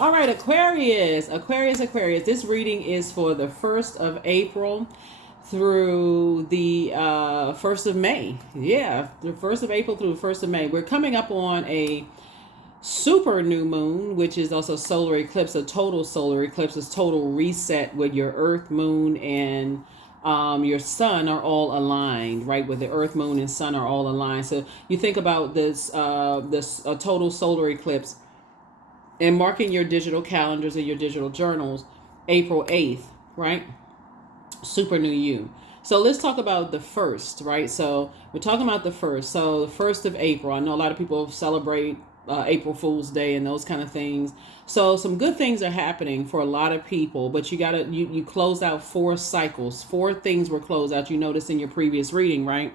All right, Aquarius. Aquarius. This reading is for the 1st of April through the 1st of May. Yeah, the 1st of April through the 1st of May. We're coming up on a super new moon, which is also solar eclipse. A total solar eclipse is total reset with your earth, moon, and your sun are all aligned, right? With the earth, moon, and sun are all aligned. So you think about this total solar eclipse and marking your digital calendars or your digital journals, April 8th, right? Super new you. So let's talk about the first, right? So we're talking about the first. So the 1st of April. I know a lot of people celebrate April Fool's Day and those kind of things. So some good things are happening for a lot of people, but you closed out 4 cycles. 4 things were closed out. You noticed in your previous reading, right?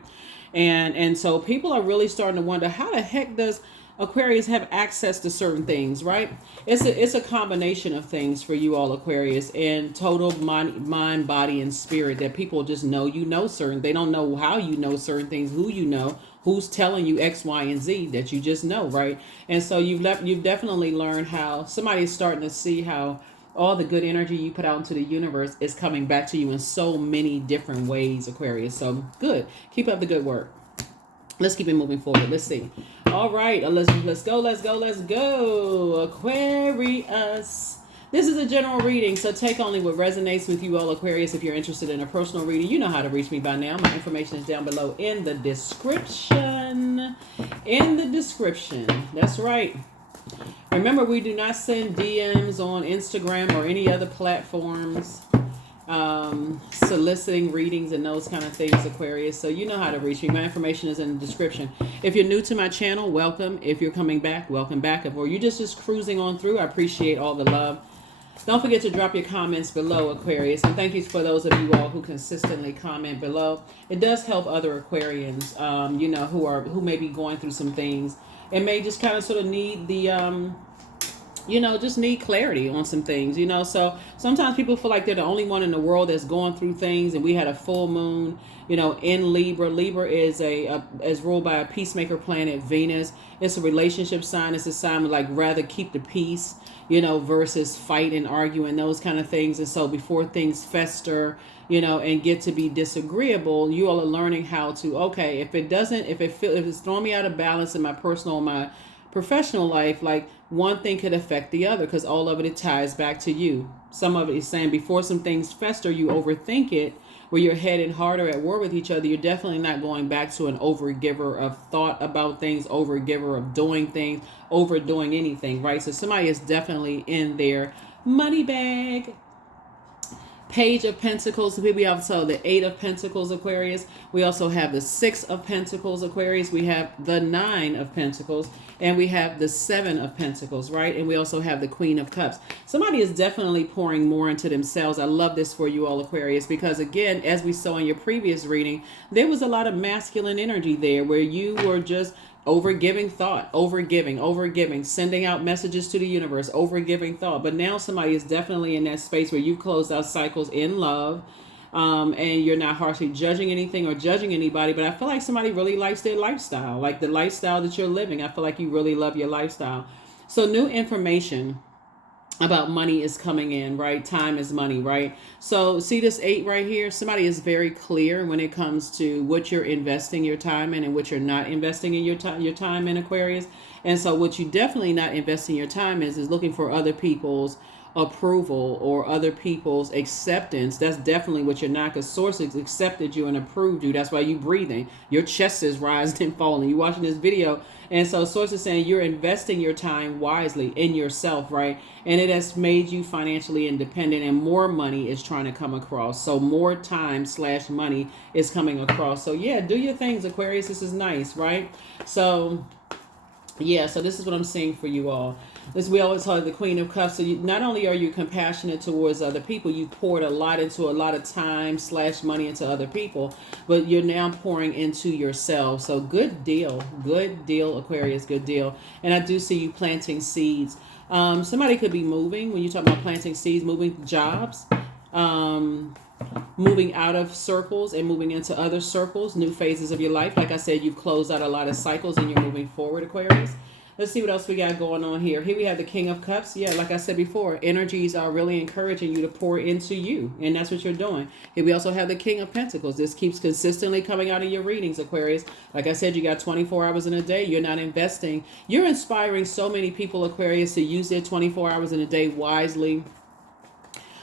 And so people are really starting to wonder, how the heck does Aquarius have access to certain things, right? It's a combination of things for you all, Aquarius, and total mind, body, and spirit, that people just know certain. They don't know how you know certain things, who you know, who's telling you X, Y, and Z, that you just know, right? And so you've definitely learned how somebody's starting to see how all the good energy you put out into the universe is coming back to you in so many different ways, Aquarius. So good. Keep up the good work. Let's keep it moving forward. Let's see. All right, let's go, Aquarius. This is a general reading, so take only what resonates with you all, Aquarius. If you're interested in a personal reading, you know how to reach me by now. My information is down below in the description. That's right. Remember, we do not send DMs on Instagram or any other platforms soliciting readings and those kind of things, Aquarius. So you know how to reach me. My information is in the description. If you're new to my channel, welcome. If you're coming back, welcome back. Or you're just cruising on through, I appreciate all the love. Don't forget to drop your comments below, Aquarius. And thank you for those of you all who consistently comment below. It does help other Aquarians, who may be going through some things and may just kind of sort of need the just need clarity on some things, So sometimes people feel like they're the only one in the world that's going through things. And we had a full moon, in Libra. Libra is is ruled by a peacemaker planet, Venus. It's a relationship sign. It's a sign like rather keep the peace, versus fight and argue and those kind of things. And so before things fester, and get to be disagreeable, you all are learning how to, okay, if it's throwing me out of balance in my personal, my professional life, like one thing could affect the other, because all of it ties back to you. Some of it is saying before some things fester, you overthink it, where you're headed harder at war with each other. You're definitely not going back to an overgiver of thought about things, overgiver of doing things, overdoing anything, right? So somebody is definitely in their money bag. Page of Pentacles. We also the 8 of Pentacles, Aquarius. We also have the 6 of Pentacles, Aquarius. We have the 9 of Pentacles, and we have the 7 of Pentacles, right? And we also have the Queen of Cups. Somebody is definitely pouring more into themselves. I love this for you all, Aquarius, because again, as we saw in your previous reading, there was a lot of masculine energy there where you were just overgiving thought, overgiving, sending out messages to the universe, overgiving thought. But now somebody is definitely in that space where you closed out cycles in love, and you're not harshly judging anything or judging anybody. But I feel like somebody really likes their lifestyle, like the lifestyle that you're living. I feel like you really love your lifestyle. So new information about money is coming in, right? Time is money, right? So see this 8 right here? Somebody is very clear when it comes to what you're investing your time in and what you're not investing in your time in, Aquarius. And so what you definitely not investing your time is looking for other people's approval or other people's acceptance. That's definitely what you're not, because sources accepted you and approved you. That's why you breathing. Your chest is rising and falling. You watching this video. And so sources saying you're investing your time wisely in yourself, right? And it has made you financially independent, and more money is trying to come across. So more time / money is coming across. So yeah, do your things, Aquarius. This is nice, right? So yeah, so this is what I'm seeing for you all. As we always call the Queen of Cups. So not only are you compassionate towards other people, you poured a lot of time / money into other people, but you're now pouring into yourself. So good deal, Aquarius, good deal. And I do see you planting seeds. Somebody could be moving. When you talk about planting seeds, moving jobs, moving out of circles and moving into other circles, new phases of your life. Like I said, you've closed out a lot of cycles and you're moving forward, Aquarius. Let's see what else we got going on here. Here we have the King of Cups. Yeah, like I said before, energies are really encouraging you to pour into you, and that's what you're doing. Here we also have the King of Pentacles. This keeps consistently coming out of your readings, Aquarius. Like I said, you got 24 hours in a day. You're not investing. You're inspiring so many people, Aquarius, to use their 24 hours in a day wisely.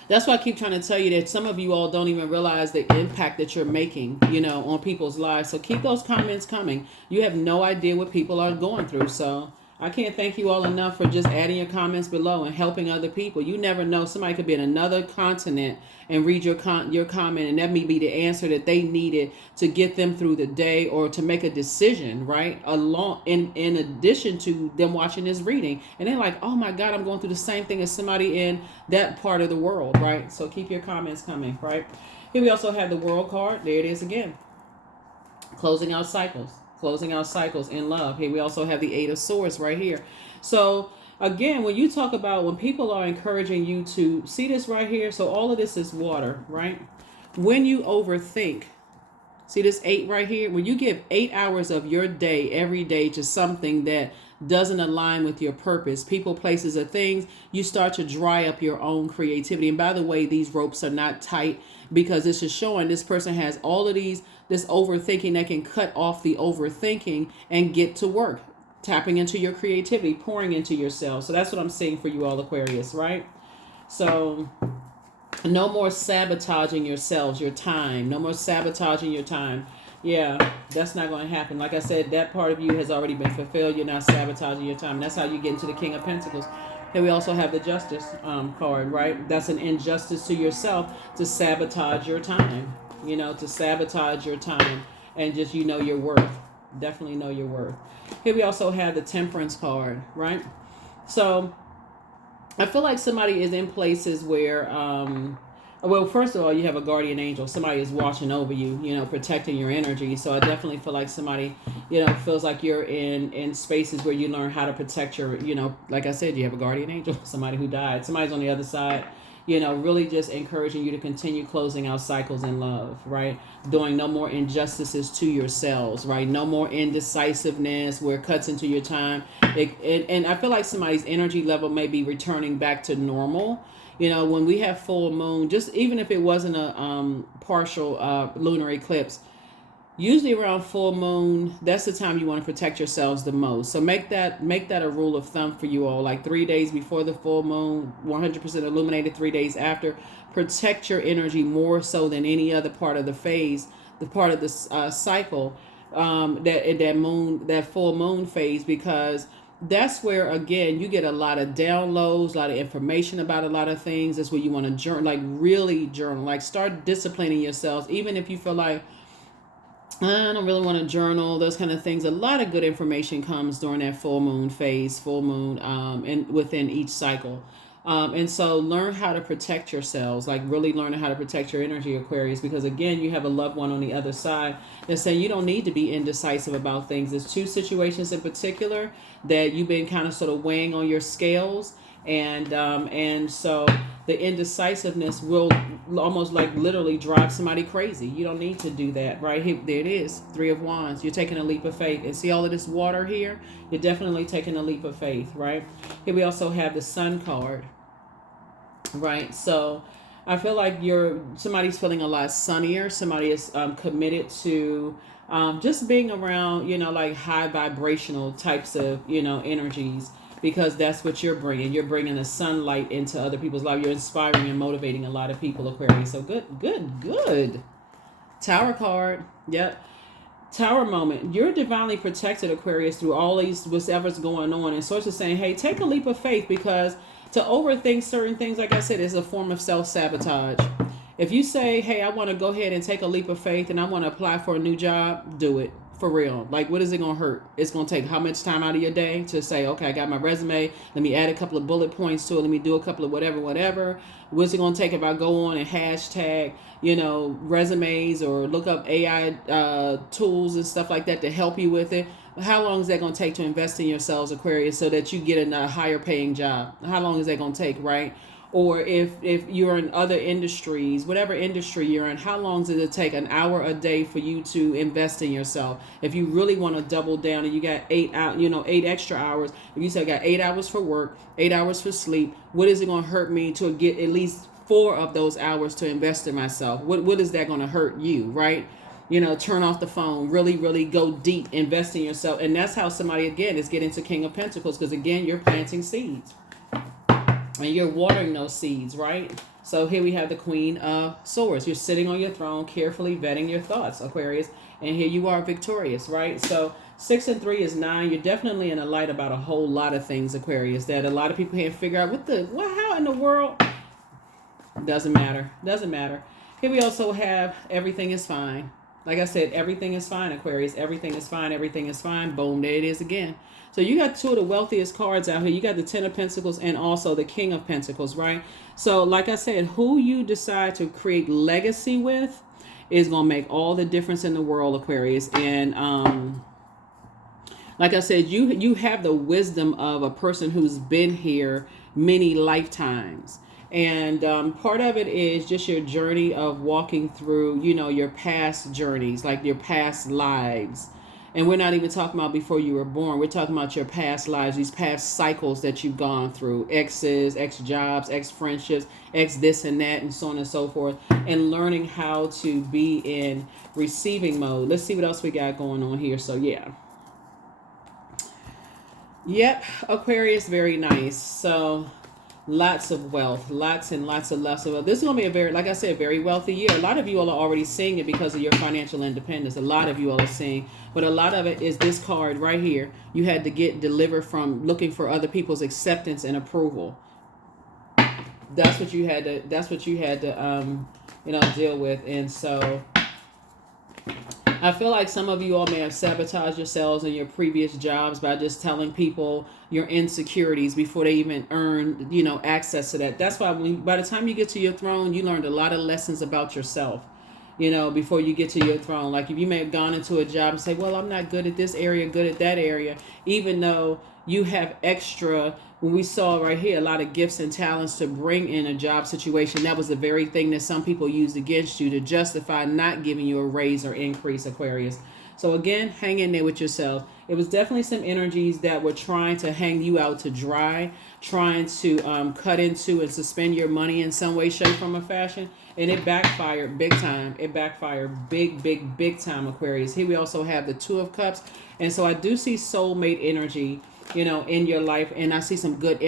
That's why I keep trying to tell you that some of you all don't even realize the impact that you're making, you know, on people's lives. So keep those comments coming. You have no idea what people are going through. So I can't thank you all enough for just adding your comments below and helping other people. You never know. Somebody could be in another continent and read your comment, and that may be the answer that they needed to get them through the day or to make a decision, right? Along in addition to them watching this reading. And they're like, oh my God, I'm going through the same thing as somebody in that part of the world, right? So keep your comments coming, right? Here we also have the World card. There it is again. Closing out cycles. Closing out cycles in love. Here we also have the Eight of Swords right here. So again, when you talk about when people are encouraging you to see this right here. So all of this is water, right? When you overthink, see this 8 right here? When you give 8 hours of your day every day to something that doesn't align with your purpose, people, places, or things, you start to dry up your own creativity. And by the way, these ropes are not tight because this is showing this person has all of this overthinking that can cut off the overthinking and get to work, tapping into your creativity, pouring into yourself. So that's what I'm seeing for you all, Aquarius, right? So no more sabotaging yourselves, your time. No more sabotaging your time. Yeah, that's not going to happen. Like I said, that part of you has already been fulfilled. You're not sabotaging your time. That's how you get into the King of Pentacles. And we also have the Justice card, right? That's an injustice to yourself to sabotage your time. You know, to sabotage your time and just, you know, your worth. Definitely know your worth. Here we also have the Temperance card, right? So I feel like somebody is in places where, well, first of all, you have a guardian angel. Somebody is watching over you, you know, protecting your energy. So I definitely feel like somebody, you know, feels like you're in spaces where you learn how to protect your, you know, like I said, you have a guardian angel, somebody who died. Somebody's on the other side, you know, really just encouraging you to continue closing out cycles in love, right? Doing no more injustices to yourselves, right? No more indecisiveness where it cuts into your time. And I feel like somebody's energy level may be returning back to normal. You know, when we have full moon, just even if it wasn't a partial lunar eclipse, usually around full moon, that's the time you want to protect yourselves the most. So make that a rule of thumb for you all. Like 3 days before the full moon, 100% illuminated 3 days after. Protect your energy more so than any other part of the phase, the part of the cycle, that full moon phase, because that's where, again, you get a lot of downloads, a lot of information about a lot of things. That's where you want to journal, like really journal, like start disciplining yourselves. Even if you feel like, I don't really want to journal, those kind of things. A lot of good information comes during that full moon phase, full moon, and within each cycle. And so learn how to protect yourselves, like really learning how to protect your energy, Aquarius, because again, you have a loved one on the other side that's saying you don't need to be indecisive about things. There's 2 situations in particular that you've been kind of sort of weighing on your scales. And so the indecisiveness will almost like literally drive somebody crazy. You don't need to do that, right? Here, there it is, 3 of Wands. You're taking a leap of faith. And see all of this water here? You're definitely taking a leap of faith, right? Here we also have the Sun card, right? So I feel like somebody's feeling a lot sunnier. Somebody is committed to just being around, you know, like high vibrational types of, you know, energies. Because that's what you're bringing. You're bringing the sunlight into other people's life. You're inspiring and motivating a lot of people, Aquarius. So good. Tower card. Yep. Tower moment. You're divinely protected, Aquarius, through all these, whatever's going on. And Source is saying, hey, take a leap of faith, because to overthink certain things, like I said, is a form of self-sabotage. If you say, hey, I want to go ahead and take a leap of faith and I want to apply for a new job, do it. For real. Like, what is it going to hurt? It's going to take how much time out of your day to say, okay, I got my resume. Let me add a couple of bullet points to it. Let me do a couple of whatever. What's it going to take if I go on and hashtag, you know, resumes or look up AI tools and stuff like that to help you with it? How long is that going to take to invest in yourselves, Aquarius, so that you get a higher paying job? How long is that going to take, right? Or if you're in other industries, whatever industry you're in, how long does it take? An hour a day for you to invest in yourself? If you really want to double down and you got 8 extra hours, if you say I got 8 hours for work, 8 hours for sleep, what is it going to hurt me to get at least 4 of those hours to invest in myself? What is that going to hurt you, right? Turn off the phone, really, really go deep, invest in yourself. And that's how somebody, again, is getting to King of Pentacles, because, again, you're planting seeds and you're watering those seeds, right? So here we have the Queen of Swords. You're sitting on your throne, carefully vetting your thoughts, Aquarius. And here you are victorious, right? So 6 and 3 is 9. You're definitely in the light about a whole lot of things, Aquarius, that a lot of people can't figure out. How in the world? Doesn't matter. Here we also have everything is fine. Like I said, everything is fine, Aquarius. Everything is fine. Everything is fine. Boom, there it is again. So you got 2 of the wealthiest cards out here. You got the 10 of Pentacles and also the King of Pentacles, right? So like I said, who you decide to create legacy with is going to make all the difference in the world, Aquarius. And like I said, you have the wisdom of a person who's been here many lifetimes. And part of it is just your journey of walking through, your past journeys, like your past lives. And we're not even talking about before you were born. We're talking about your past lives, these past cycles that you've gone through, exes, ex-jobs, ex-friendships, ex-this and that, and so on and so forth, and learning how to be in receiving mode. Let's see what else we got going on here. So, yeah. Yep, Aquarius, very nice. So lots of wealth, lots and lots of wealth. This is going to be a very, like I said, very wealthy year. A lot of you all are already seeing it because of your financial independence. A lot of you all are seeing, but a lot of it is this card right here. You had to get delivered from looking for other people's acceptance and approval. That's what you had to, deal with. And so I feel like some of you all may have sabotaged yourselves in your previous jobs by just telling people your insecurities before they even earn, access to that. That's why by the time you get to your throne, you learned a lot of lessons about yourself, before you get to your throne. Like if you may have gone into a job and say, well, I'm not good at this area, good at that area, even though you have extra, when we saw right here, a lot of gifts and talents to bring in a job situation. That was the very thing that some people used against you to justify not giving you a raise or increase, Aquarius. So again, hang in there with yourself. It was definitely some energies that were trying to hang you out to dry, trying to cut into and suspend your money in some way, shape, form, or fashion. And it backfired big time. It backfired big time, Aquarius. Here we also have the 2 of Cups. And so I do see soulmate energy, in your life, and I see some good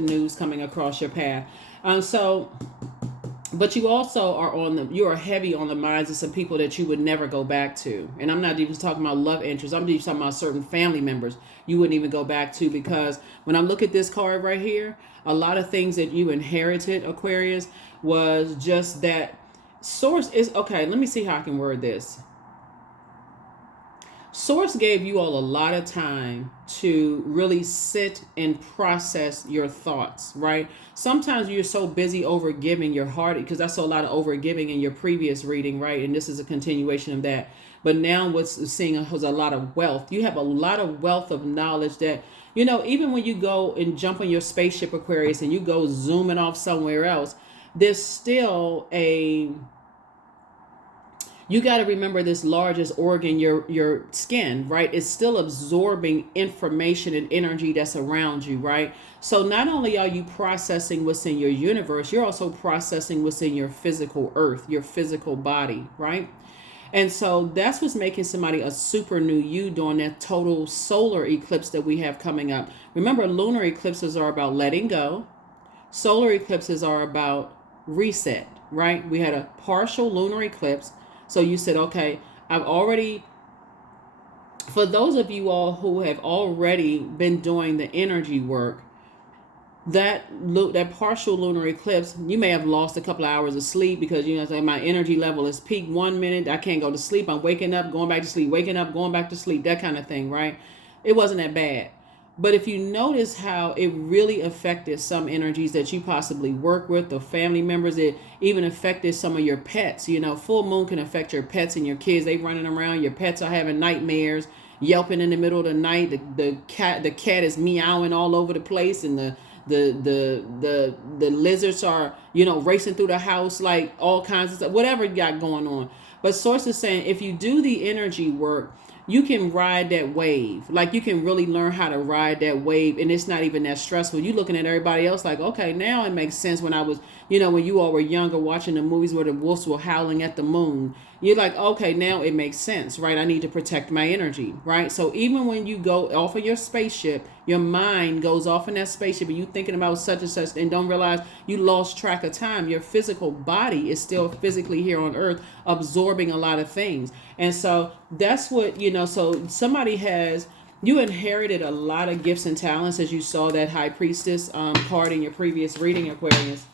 news coming across your path. But you also you are heavy on the minds of some people that you would never go back to. And I'm not even talking about love interests. I'm just talking about certain family members you wouldn't even go back to, because when I look at this card right here, a lot of things that you inherited, Aquarius, was just that source is, okay, let me see how I can word this. Source gave you all a lot of time to really sit and process your thoughts, right? Sometimes you're so busy overgiving your heart, because I saw a lot of overgiving in your previous reading, right? And this is a continuation of that. But now what's seeing is a lot of wealth. You have a lot of wealth of knowledge that, even when you go and jump on your spaceship, Aquarius, and you go zooming off somewhere else, there's still you got to remember this largest organ, your skin, right? It's still absorbing information and energy that's around you, right? So not only are you processing what's in your universe, you're also processing what's in your physical earth, your physical body, right? And so that's what's making somebody a super new you during that total solar eclipse that we have coming up. Remember, lunar eclipses are about letting go. Solar eclipses are about reset, right? We had a partial lunar eclipse. So you said, okay, for those of you all who have already been doing the energy work, that partial lunar eclipse, you may have lost a couple of hours of sleep because, my energy level is peaked 1 minute. I can't go to sleep. I'm waking up, going back to sleep, waking up, going back to sleep, that kind of thing, right? It wasn't that bad. But if you notice how it really affected some energies that you possibly work with or family members, it even affected some of your pets. Full moon can affect your pets and your kids. They running around. Your pets are having nightmares, yelping in the middle of the night. The cat is meowing all over the place, and the lizards are, racing through the house, like all kinds of stuff, whatever you got going on. But source is saying if you do the energy work, you can ride that wave. Like you can really learn how to ride that wave, and it's not even that stressful. You looking at everybody else like, okay, now it makes sense. When I was, when you all were younger, watching the movies where the wolves were howling at the moon, you're like, okay, now it makes sense, right? I need to protect my energy, right? So even when you go off of your spaceship, your mind goes off in that spaceship, and you thinking about such and such, and don't realize you lost track of time. Your physical body is still physically here on Earth, absorbing a lot of things. And so that's what, so somebody you inherited a lot of gifts and talents, as you saw that High Priestess card in your previous reading, Aquarius.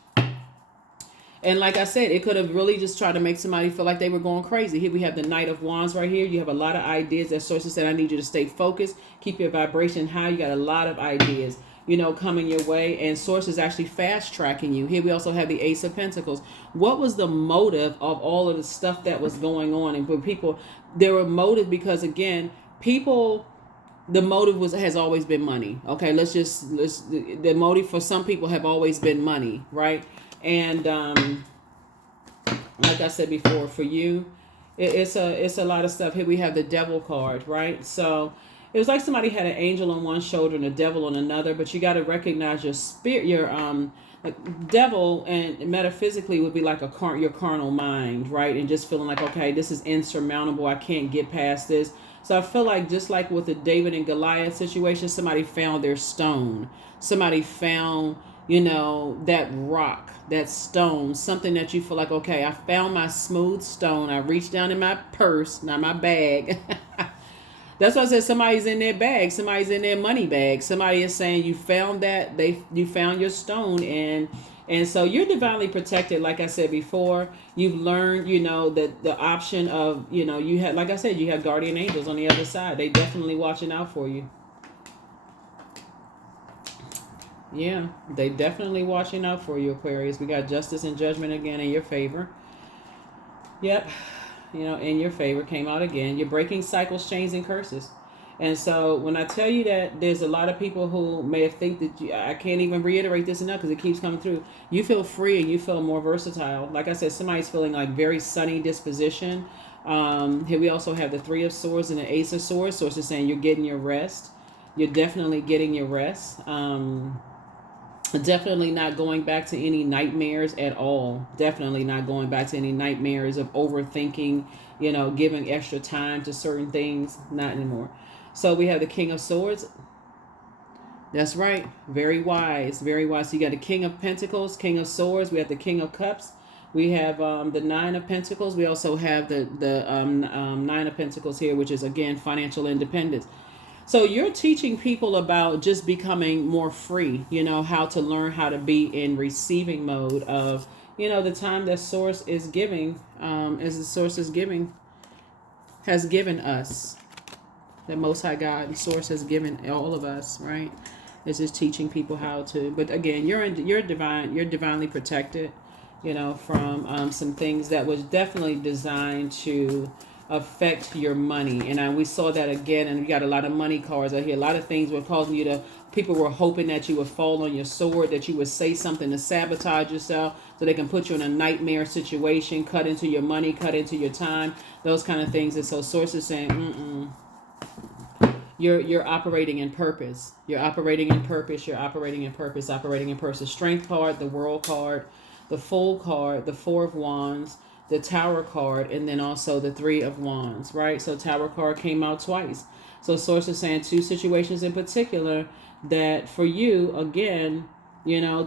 And like I said, it could have really just tried to make somebody feel like they were going crazy. Here we have the Knight of Wands right here. You have a lot of ideas. That sources said, I need you to stay focused, keep your vibration high. You got a lot of ideas, coming your way. And source is actually fast tracking you. Here we also have the Ace of Pentacles. What was the motive of all of the stuff that was going on? And for people, there were motive because, again, the motive has always been money. Okay, the motive for some people have always been money, right? And like I said before, for you, it's a lot of stuff. Here we have the Devil card, right? So it was like somebody had an angel on one shoulder and a devil on another, but you got to recognize your spirit, your like devil, and metaphysically would be like your carnal mind, right? And just feeling like, okay, this is insurmountable. I can't get past this. So I feel like just like with the David and Goliath situation, somebody found their stone. Somebody found, that rock, that stone, something that you feel like, okay, I found my smooth stone. I reached down in my purse, not my bag. That's why I said somebody's in their bag. Somebody's in their money bag. Somebody is saying you found that. You found your stone, and so you're divinely protected. Like I said before, you've learned, that the option of, you had, like I said, you have guardian angels on the other side. They definitely watching out for you. Yeah, they definitely watching out for you, Aquarius. We got justice and judgment again in your favor. Yep. In your favor came out again. You're breaking cycles, chains, and curses. And so when I tell you that there's a lot of people who may have think that I can't even reiterate this enough because it keeps coming through. You feel free and you feel more versatile. Like I said, somebody's feeling like very sunny disposition. Here we also have the Three of Swords and the Ace of Swords. So it's just saying you're getting your rest. You're definitely getting your rest. Definitely not going back to any nightmares at all. Definitely not going back to any nightmares of overthinking, giving extra time to certain things. Not anymore. So we have the King of Swords. That's right. Very wise. Very wise. So you got the King of Pentacles, King of Swords. We have the King of Cups. We have the Nine of Pentacles. We also have the Nine of Pentacles here, which is, again, financial independence. So you're teaching people about just becoming more free, how to learn how to be in receiving mode of, the time that source is giving, as the source is giving, has given us. That Most High God and source has given all of us, right? This is teaching people how to, but again, you're divinely protected, from some things that was definitely designed to affect your money. And we saw that again, and we got a lot of money cards out here. A lot of things were causing you to, people were hoping that you would fall on your sword, that you would say something to sabotage yourself so they can put you in a nightmare situation, cut into your money, cut into your time, those kind of things. And so source is saying, You're operating in purpose. You're operating in purpose. You're operating in purpose. Operating in purpose. The Strength card, the World card, the Fool card, the Four of Wands, the Tower card, and then also the Three of Wands, right? So Tower card came out twice. So source is saying two situations in particular that for you, again,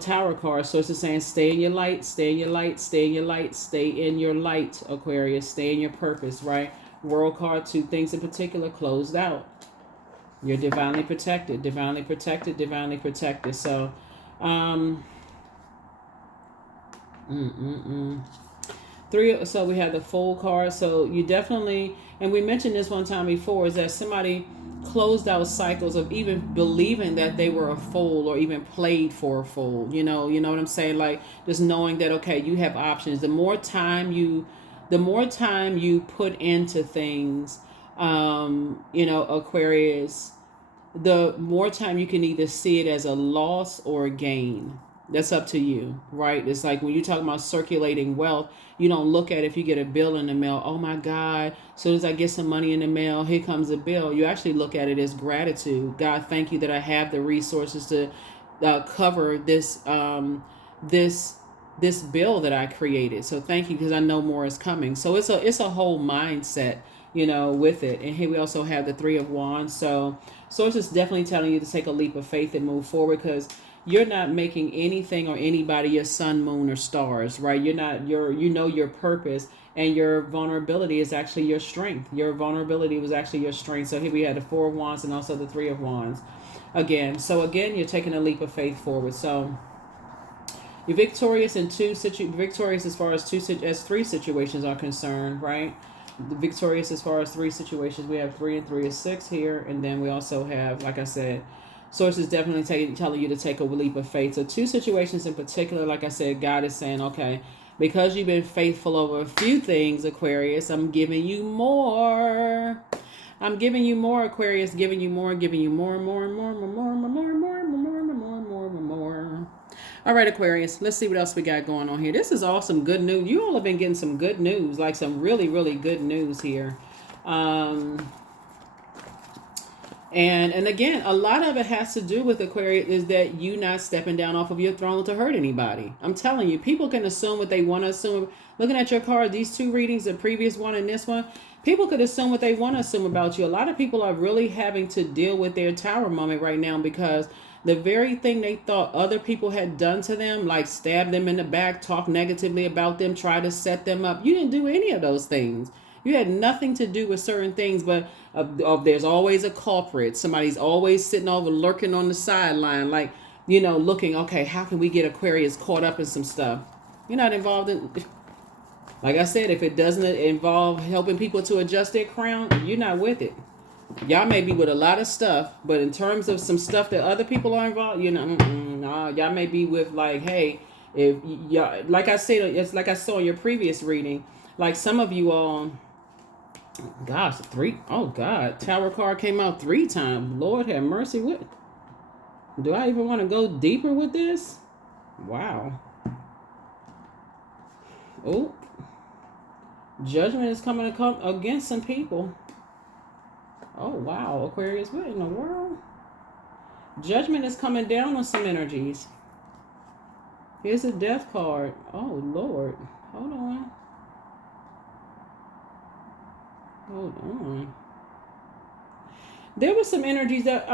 Tower card. Source is saying stay in your light, stay in your light, stay in your light, stay in your light, Aquarius, stay in your purpose, right? World card, two things in particular closed out. You're divinely protected, divinely protected, divinely protected. So, So we have the Fool card. So you definitely, and we mentioned this one time before, is that somebody closed out cycles of even believing that they were a fool or even played for a fool. You know what I'm saying? Like just knowing that, okay, you have options. The more time you put into things, Aquarius, the more time you can either see it as a loss or a gain. That's up to you, right? It's like when you talk about circulating wealth, you don't look at if you get a bill in the mail, oh my God, as soon as I get some money in the mail, here comes a bill. You actually look at it as gratitude. God, thank you that I have the resources to cover this this bill that I created. So thank you, because I know more is coming. So it's a whole mindset, with it. And here we also have the Three of Wands. So it's just definitely telling you to take a leap of faith and move forward, because you're not making anything or anybody your sun, moon, or stars, right? You're not your purpose, and your vulnerability is actually your strength. Your vulnerability was actually your strength. So here we had the Four of Wands and also the Three of Wands again. So again, you're taking a leap of faith forward. So you're victorious in victorious as far as three situations are concerned, right? Victorious as far as three situations. We have 3 and 3 is 6 here, and then we also have, like I said, Source is definitely telling you to take a leap of faith. So 2 situations in particular, like I said, God is saying, okay, because you've been faithful over a few things, Aquarius, I'm giving you more. I'm giving you more, Aquarius, giving you more, giving you more and more and more and more and more and more and more and more and more and more. All right, Aquarius, let's see what else we got going on here. This is awesome, good news. You all have been getting some good news, like some really, really good news here. And again, a lot of it has to do with Aquarius is that you not stepping down off of your throne to hurt anybody. I'm telling you, people can assume what they want to assume. Looking at your card, these 2 readings, the previous one and this one, people could assume what they want to assume about you. A lot of people are really having to deal with their tower moment right now, because the very thing they thought other people had done to them, like stab them in the back, talk negatively about them, try to set them up, you didn't do any of those things. You had nothing to do with certain things, but there's always a culprit. Somebody's always sitting over lurking on the sideline, like, looking, okay, how can we get Aquarius caught up in some stuff? You're not involved in, like I said, if it doesn't involve helping people to adjust their crown, you're not with it. Y'all may be with a lot of stuff, but in terms of some stuff that other people are involved, nah, y'all may be with, like, hey, if y'all, like I said, it's like I saw in your previous reading, like some of you all, gosh, 3, oh God, Tower card came out 3 times. Lord have mercy. What? Do I even want to go deeper with this? Wow. Oh, judgment is coming to come against some people. Oh, wow, Aquarius, what in the world? Judgment is coming down on some energies. Here's a death card. Oh, Lord. Hold on. Hold on. There was some energies that,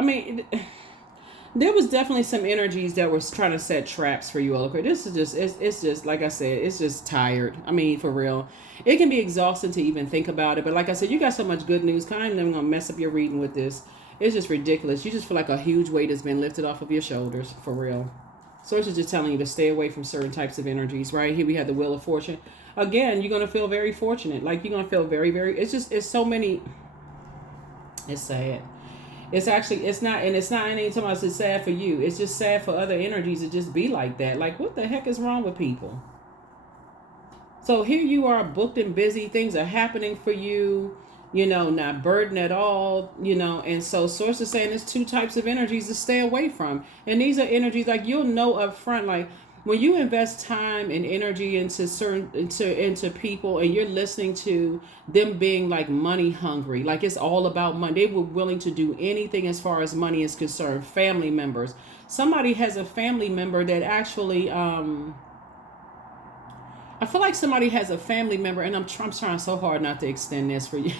there was definitely some energies that were trying to set traps for you all. Okay, this is just, it's just, like I said, it's just tired. For real. It can be exhausting to even think about it. But like I said, you got so much good news. Kind of going to mess up your reading with this. It's just ridiculous. You just feel like a huge weight has been lifted off of your shoulders, for real. Source is just telling you to stay away from certain types of energies, right? Here we have the Wheel of Fortune. Again, you're going to feel very fortunate. Like, you're going to feel very, very, it's so many, it's sad. It's actually, it's not any time it's sad for you. It's just sad for other energies to just be like that. Like, what the heck is wrong with people? So here you are, booked and busy. Things are happening for you, not burdened at all, and so Source is saying there's 2 types of energies to stay away from. And these are energies, like, you'll know up front, like, when you invest time and energy into people, and you're listening to them being like money hungry, like it's all about money. They were willing to do anything as far as money is concerned. Family members. Somebody has a family member that actually, I feel like somebody has a family member, and I'm trying so hard not to extend this for you.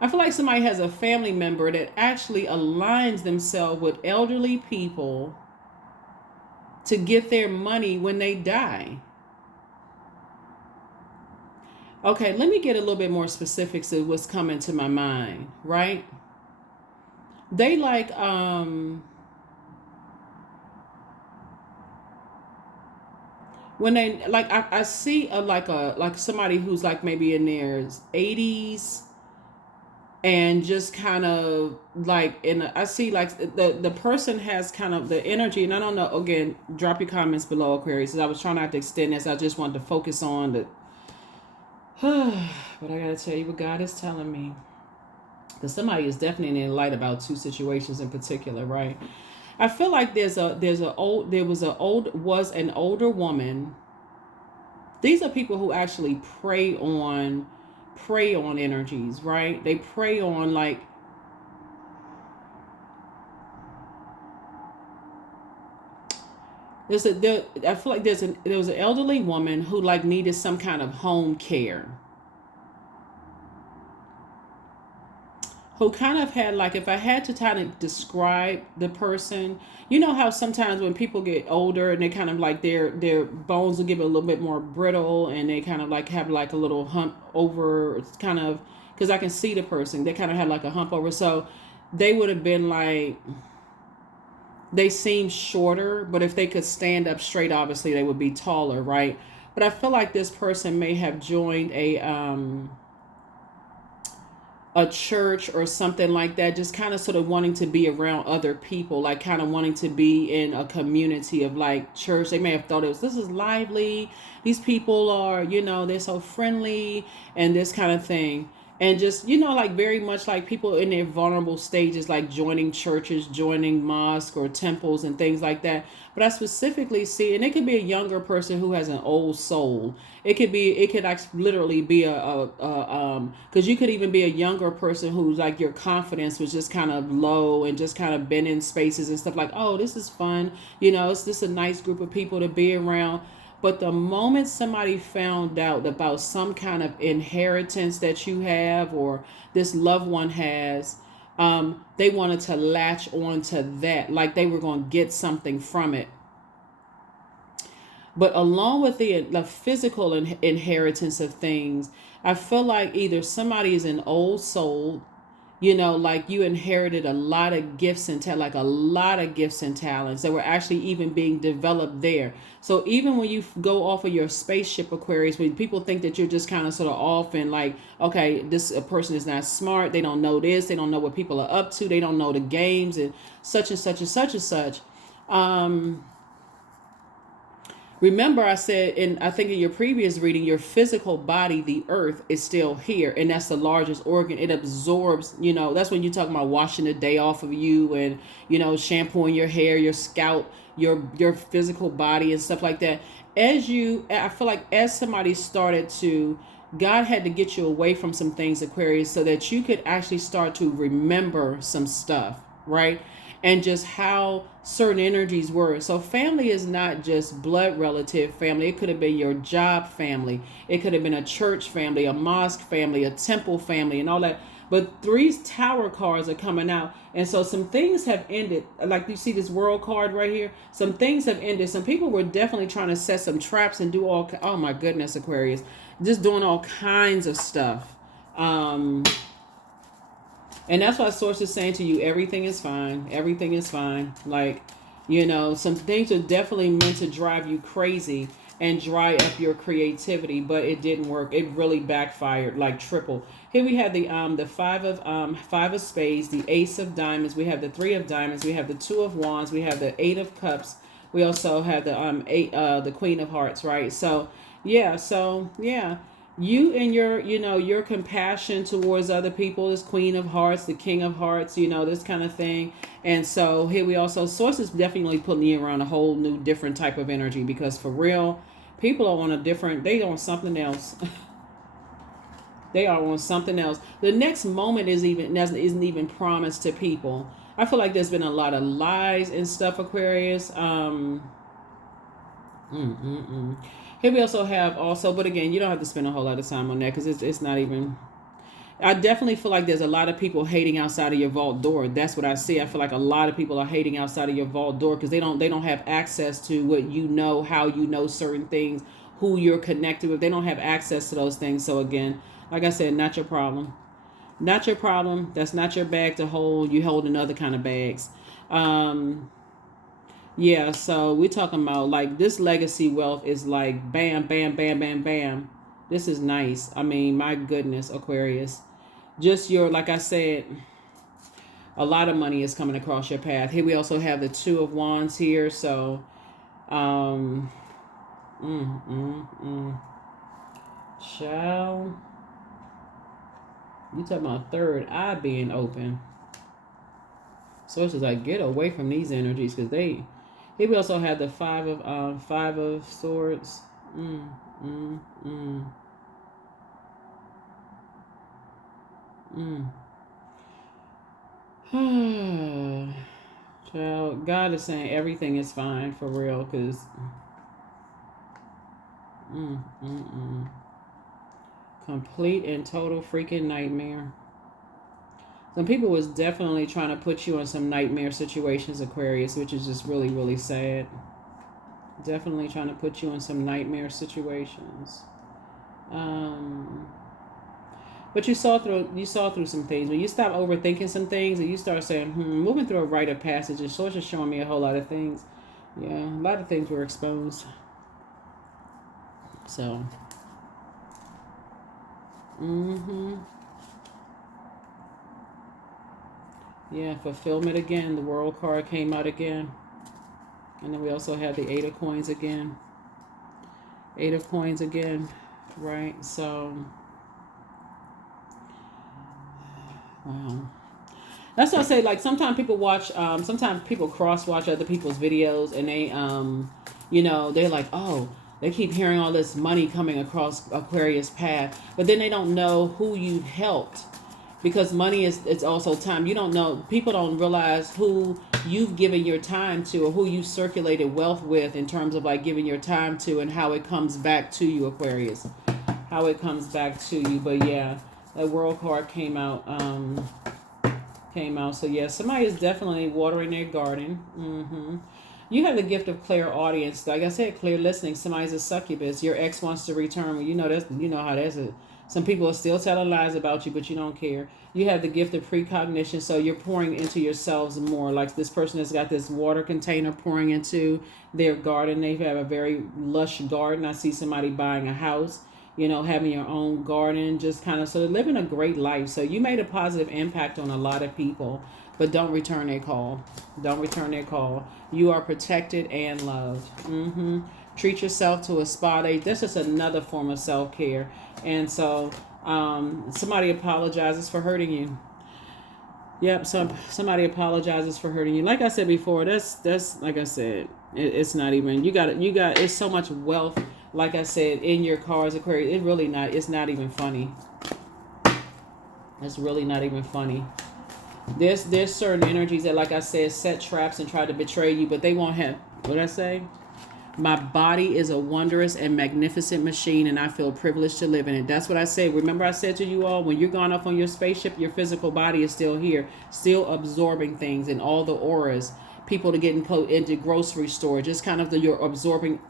I feel like somebody has a family member that actually aligns themselves with elderly people to get their money when they die. Okay, let me get a little bit more specifics of what's coming to my mind, right? They like, when they, like, I see like somebody who's like maybe in their 80s, and just kind of like I see like the person has kind of the energy, and I don't know, again, drop your comments below, Aquarius, I was trying not to extend this. I just wanted to focus on the but I gotta tell you what God is telling me. Because somebody is definitely in light about two situations in particular, right? I feel like was an older woman. These are people who actually prey on energies, right? They prey on like I feel like there was an elderly woman who like needed some kind of home care, who kind of had like, if I had to kind of describe the person, you know how sometimes when people get older and they kind of like their bones will get a little bit more brittle and they kind of like have like a little hump over, it's kind of, because I can see the person, they kind of had like a hump over, so they would have been like, they seem shorter, but if they could stand up straight, obviously they would be taller, right? But I feel like this person may have joined a church or something like that, just kind of sort of wanting to be around other people, like kind of wanting to be in a community of like church. They may have thought this is lively, these people are, they're so friendly and this kind of thing. And just, like very much like people in their vulnerable stages, like joining churches, joining mosques or temples and things like that. But I specifically see, and it could be a younger person who has an old soul. It could actually literally be because you could even be a younger person who's like your confidence was just kind of low and just kind of been in spaces and stuff like, oh, this is fun. It's just a nice group of people to be around. But the moment somebody found out about some kind of inheritance that you have or this loved one has, they wanted to latch on to that, like they were going to get something from it. But along with the physical inheritance of things, I feel like either somebody is an old soul, like you inherited a lot of gifts and like a lot of gifts and talents that were actually even being developed there. So even when you go off of your spaceship, Aquarius, when people think that you're just kind of sort of off and like, okay, a person is not smart, they don't know this, they don't know what people are up to, they don't know the games and such and such and such and such. Remember, I said, I think in your previous reading, your physical body, the earth, is still here. And that's the largest organ. It absorbs, that's when you're talking about washing the day off of you and, shampooing your hair, your scalp, your physical body and stuff like that. I feel like as somebody started to, God had to get you away from some things, Aquarius, so that you could actually start to remember some stuff, right? And just how certain energies were. So family is not just blood relative family. It could have been your job family. It could have been a church family, a mosque family, a temple family, and all that. But 3 tower cards are coming out. And so some things have ended. Like you see this world card right here. Some things have ended. Some people were definitely trying to set some traps and do all, oh my goodness, Aquarius. Just doing all kinds of stuff. And that's why Source is saying to you, everything is fine. Everything is fine. Like, some things are definitely meant to drive you crazy and dry up your creativity, but it didn't work. It really backfired, like triple. Here we have the five of spades, the ace of diamonds. We have the 3 of diamonds. We have the 2 of wands. We have the 8 of cups. We also have the queen of hearts, right? So yeah. You and your compassion towards other people, this queen of hearts, the king of hearts, this kind of thing. And so here we also, Source is definitely putting you around a whole new different type of energy, because for real, people are on they on something else. They are on something else. The next moment isn't even promised to people. I feel like there's been a lot of lies and stuff, Aquarius. Here we also have but again, you don't have to spend a whole lot of time on that, because it's not even. I definitely feel like there's a lot of people hating outside of your vault door. That's what I see. I feel like a lot of people are hating outside of your vault door because they don't have access to what how you know certain things, who you're connected with. They don't have access to those things. So again, like I said, not your problem. Not your problem. That's not your bag to hold. You hold another kind of bags. Yeah, so we're talking about like this legacy wealth is like bam, bam, bam, bam, bam. This is nice. I mean, my goodness, Aquarius. Just like I said, a lot of money is coming across your path. Here we also have the 2 of wands here. So, Child. You talking about third eye being open. So it's just like, get away from these energies, because they. He also had the five of swords. Mm, mm, mm. Mm. Child, God is saying everything is fine for real, because complete and total freaking nightmare. Some people was definitely trying to put you in some nightmare situations, Aquarius, which is just really, really sad. Definitely trying to put you in some nightmare situations. But you saw through some things. When you stop overthinking some things and you start saying, moving through a rite of passage, and so it's just showing me a whole lot of things. Yeah, a lot of things were exposed. So, yeah, fulfillment again. The world card came out again. And then we also had the 8 of coins again. 8 of coins again, right? So, wow. That's what I say. Like, sometimes people watch, sometimes people cross-watch other people's videos, and they, they're like, oh, they keep hearing all this money coming across Aquarius path, but then they don't know who you helped, because money it's also time. You don't know, people don't realize who you've given your time to, or who you circulated wealth with, in terms of like giving your time to, and how it comes back to you, Aquarius. How it comes back to you. But yeah, that world card came out. So yeah, somebody is definitely watering their garden. You have the gift of clear audience. Like I said, clear listening. Somebody's a succubus. Your ex wants to return. Well, you know how that's it. Some people are still telling lies about you, but you don't care. You have the gift of precognition, so you're pouring into yourselves more. Like this person has got this water container pouring into their garden. They have a very lush garden. I see somebody buying a house, having your own garden, just kind of, so they're living a great life. So you made a positive impact on a lot of people, but don't return their call. Don't return their call. You are protected and loved. Treat yourself to a spa day. This is another form of self-care. And so somebody apologizes for hurting you. Yep, somebody apologizes for hurting you. Like I said before, that's like I said, it's not even, you got it's so much wealth, like I said, in your cards, Aquarius. It's not even funny. It's really not even funny. There's certain energies that, like I said, set traps and try to betray you, but they won't have, what I say? My body is a wondrous and magnificent machine, and I feel privileged to live in it. That's what I said. Remember I said to you all, when you're gone off on your spaceship, your physical body is still here, still absorbing things and all the auras. People to get into grocery store, just kind of you're absorbing.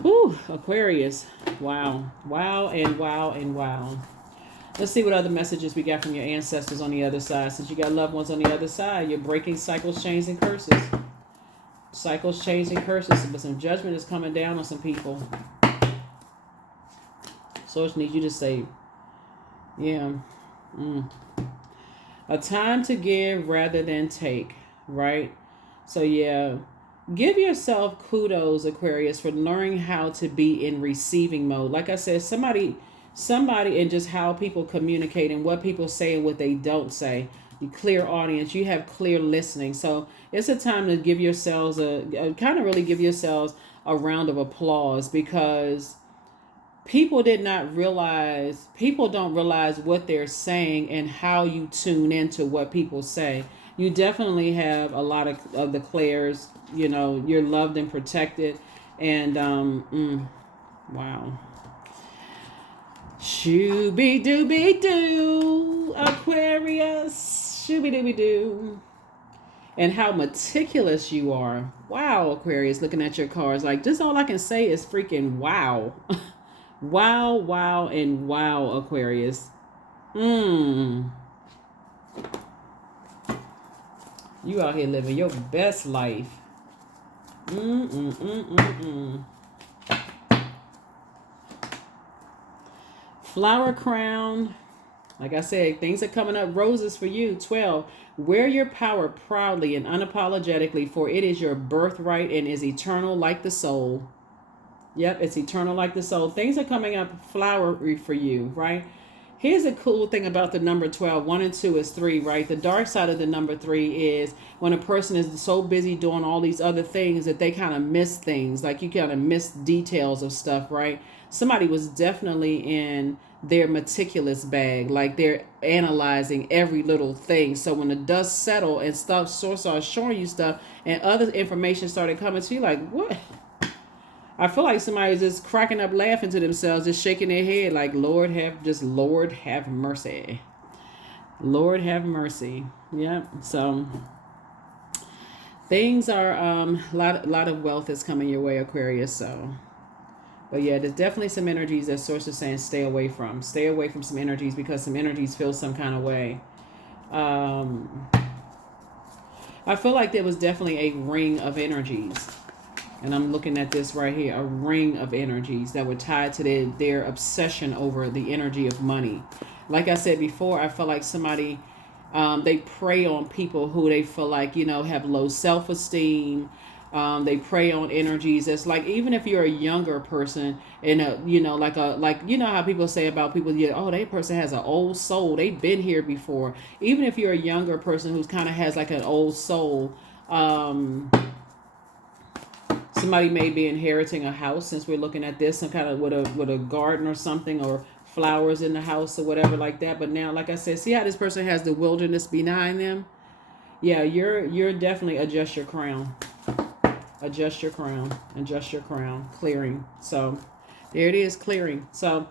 Whew, Aquarius. Wow. Wow and wow and wow. Let's see what other messages we got from your ancestors on the other side. Since you got loved ones on the other side, you're breaking cycles, chains, and curses. Cycles, chains, and curses. But some judgment is coming down on some people. So I just need you to say, yeah. A time to give rather than take, right? So yeah, give yourself kudos, Aquarius, for learning how to be in receiving mode. Like I said, somebody, and just how people communicate and what people say and what they don't say. You clear audience, you have clear listening. So it's a time to give yourselves kind of really give yourselves a round of applause, because people don't realize what they're saying and how you tune into what people say. You definitely have a lot of the clairs, you're loved and protected. And wow. Shooby dooby doo, Aquarius. Shooby dooby doo. And how meticulous you are. Wow, Aquarius, looking at your cards. Like, just all I can say is freaking wow. Wow, wow, and wow, Aquarius. You out here living your best life. Flower crown. Like I said, things are coming up. Roses for you. 12. Wear your power proudly and unapologetically, for it is your birthright and is eternal like the soul. Yep, it's eternal like the soul. Things are coming up flowery for you, right? Here's a cool thing about the number 12. 1 and 2 is 3, right? The dark side of the number 3 is when a person is so busy doing all these other things that they kind of miss things. Like you kind of miss details of stuff, right? Somebody was definitely in their meticulous bag. Like they're analyzing every little thing. So when the dust settled and stuff started showing you stuff and other information started coming to you, like, what? I feel like somebody's just cracking up laughing to themselves, just shaking their head like, Lord have mercy. Lord have mercy. Yeah. So things are a lot of wealth is coming your way, Aquarius. So but yeah, there's definitely some energies that source is saying stay away from. Stay away from some energies because some energies feel some kind of way. I feel like there was definitely a ring of energies. And I'm looking at this right here, a ring of energies that were tied to their obsession over the energy of money. Like I said before, I feel like somebody, they prey on people who they feel like, have low self-esteem. They prey on energies. It's like, even if you're a younger person and, how people say about people, that person has an old soul. They've been here before. Even if you're a younger person who's kind of has like an old soul, somebody may be inheriting a house, since we're looking at this, some kind of with a garden or something, or flowers in the house or whatever like that. But now, like I said, see how this person has the wilderness behind them? Yeah, you're definitely adjust your crown. Adjust your crown. Adjust your crown. Clearing. So there it is, clearing. So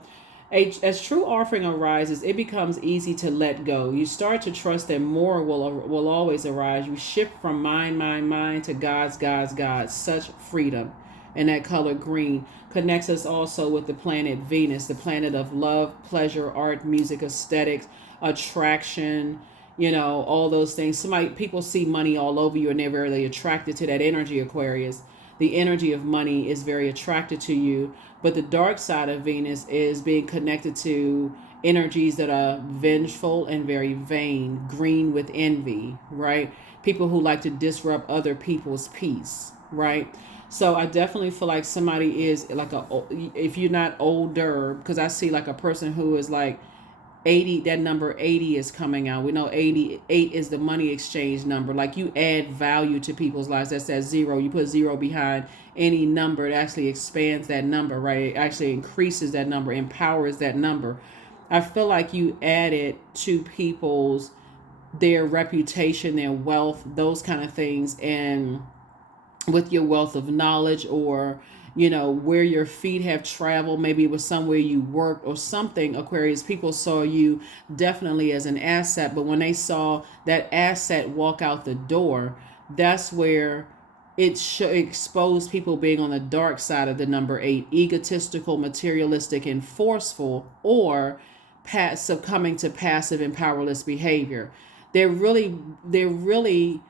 as true offering arises, it becomes easy to let go. You start to trust that more will always arise. You shift from mine to God's. Such freedom. And that color green connects us also with the planet Venus, the planet of love, pleasure, art, music, aesthetics, attraction, all those things. People see money all over you and they're very attracted to that energy, Aquarius. The energy of money is very attracted to you. But the dark side of Venus is being connected to energies that are vengeful and very vain, green with envy, right? People who like to disrupt other people's peace, right? So I definitely feel like somebody is like if you're not older, because I see like a person who is like 80, that number 80 is coming out. We know 88 is the money exchange number. Like you add value to people's lives. That's that 0. You put 0 behind any number. It actually expands that number, right? It actually increases that number, empowers that number. I feel like you added to their reputation, their wealth, those kind of things. And with your wealth of knowledge, or where your feet have traveled, maybe it was somewhere you worked or something, Aquarius, people saw you definitely as an asset. But when they saw that asset walk out the door, that's where it exposed people being on the dark side of the number 8, egotistical, materialistic, and forceful, or succumbing to passive and powerless behavior. They're really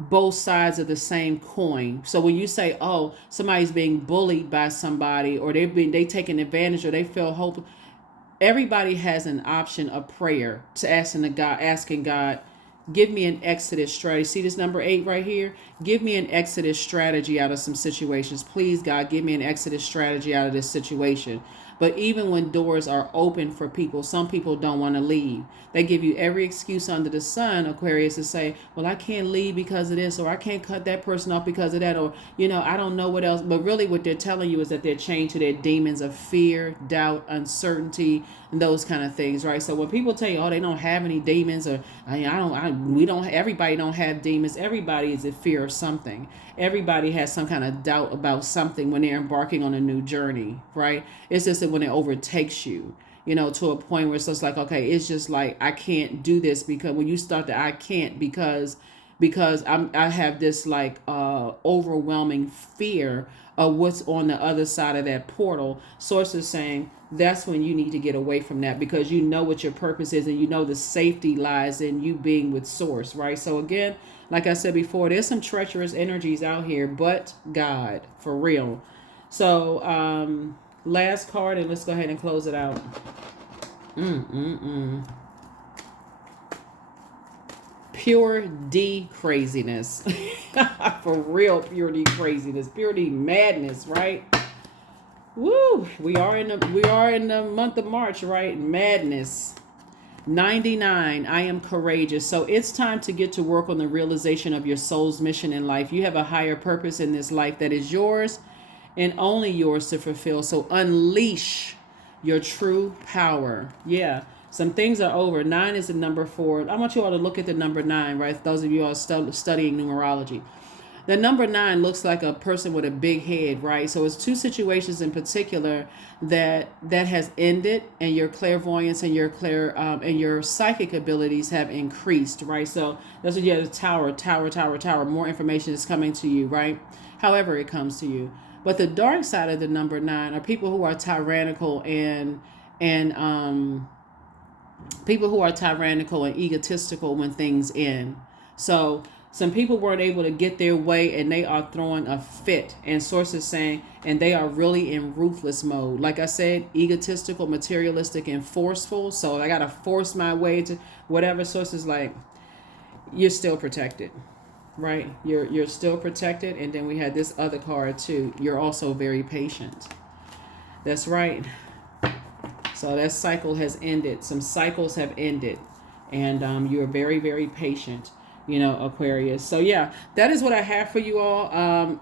both sides of the same coin. So when you say, oh, somebody's being bullied by somebody, or they taking advantage, or they feel hope, everybody has an option of prayer to asking God, give me an exodus strategy. See this number 8 right here? Give me an exodus strategy out of some situations. Please, God, give me an exodus strategy out of this situation. But even when doors are open for people, some people don't want to leave. They give you every excuse under the sun, Aquarius, to say, well, I can't leave because of this, or I can't cut that person off because of that, or, I don't know what else. But really what they're telling you is that they're chained to their demons of fear, doubt, uncertainty, and those kind of things, right? So when people tell you, oh, they don't have any demons, or everybody don't have demons. Everybody is in fear of something. Everybody has some kind of doubt about something when they're embarking on a new journey, right? It's just that when it overtakes you, to a point where it's just like, okay, it's just like, I can't do this, because when you start to, I can't because I have this like overwhelming fear of what's on the other side of that portal. Source is saying that's when you need to get away from that, because you know what your purpose is, and the safety lies in you being with Source, right? So again, like I said before, there's some treacherous energies out here, but God, for real. So last card, and let's go ahead and close it out. Pure D craziness. For real, pure D craziness. Pure D madness, right? Woo! We are in the month of March, right? Madness. 99, I am courageous. So it's time to get to work on the realization of your soul's mission in life. You have a higher purpose in this life that is yours and only yours to fulfill. So unleash your true power. Yeah. Some things are over. 9 is the number 4. I want you all to look at the number 9, right? Those of you all studying numerology. The number 9 looks like a person with a big head, right? So it's two situations in particular that has ended, and your clairvoyance and and your psychic abilities have increased, right? So that's what you have. The tower. More information is coming to you, right? However, it comes to you. But the dark side of the number 9 are people who are tyrannical and people who are tyrannical and egotistical when things end. So some people weren't able to get their way and they are throwing a fit. And sources saying, and they are really in ruthless mode. Like I said, egotistical, materialistic, and forceful. So I got to force my way to whatever. Sources like, you're still protected, right? You're still protected. And then we had this other card too. You're also very patient. That's right. So that cycle has ended. Some cycles have ended. And you're very, very patient, Aquarius. So yeah, that is what I have for you all.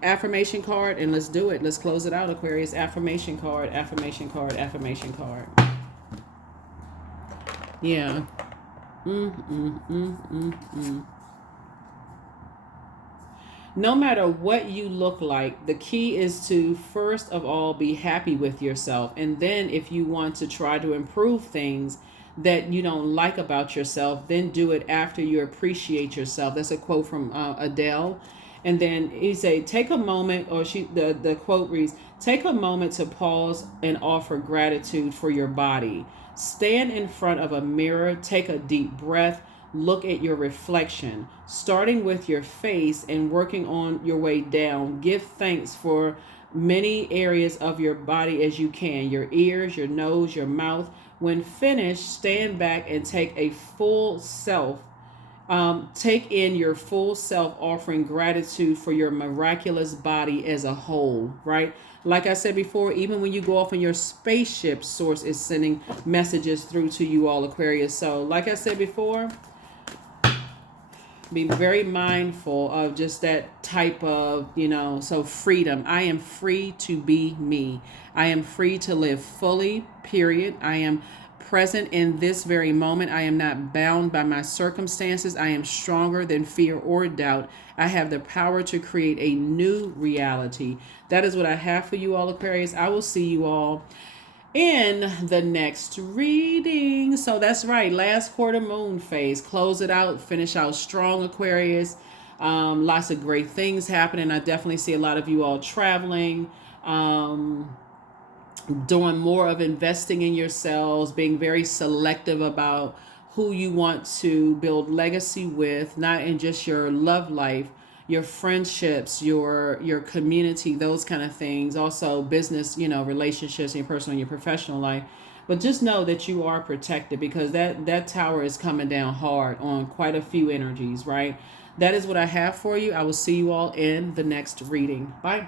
Affirmation card, and let's do it. Let's close it out, Aquarius. Affirmation card, affirmation card, affirmation card. Yeah. No matter what you look like, the key is to first of all be happy with yourself. And then if you want to try to improve things that you don't like about yourself, then do it after you appreciate yourself. That's a quote from Adele. And then he say, take a moment, or the quote reads, take a moment to pause and offer gratitude for your body. Stand in front of a mirror, take a deep breath, look at your reflection, starting with your face and working on your way down. Give thanks for many areas of your body as you can, your ears, your nose, your mouth. When finished, stand back and take a full self. Take in your full self, offering gratitude for your miraculous body as a whole, right? Like I said before, even when you go off in your spaceship, Source is sending messages through to you all, Aquarius. So like I said before, be very mindful of just that type of, so freedom. I am free to be me. I am free to live fully, period. I am present in this very moment. I am not bound by my circumstances. I am stronger than fear or doubt. I have the power to create a new reality. That is what I have for you all, Aquarius. I will see you all in the next reading. So that's right, last quarter moon phase. Close it out, finish out strong, Aquarius. Lots of great things happening. I definitely see a lot of you all traveling, doing more of investing in yourselves, being very selective about who you want to build legacy with, not in just your love life, your friendships, your community, those kind of things. Also business, relationships in your personal and your professional life. But just know that you are protected, because that tower is coming down hard on quite a few energies, right? That is what I have for you. I will see you all in the next reading. Bye.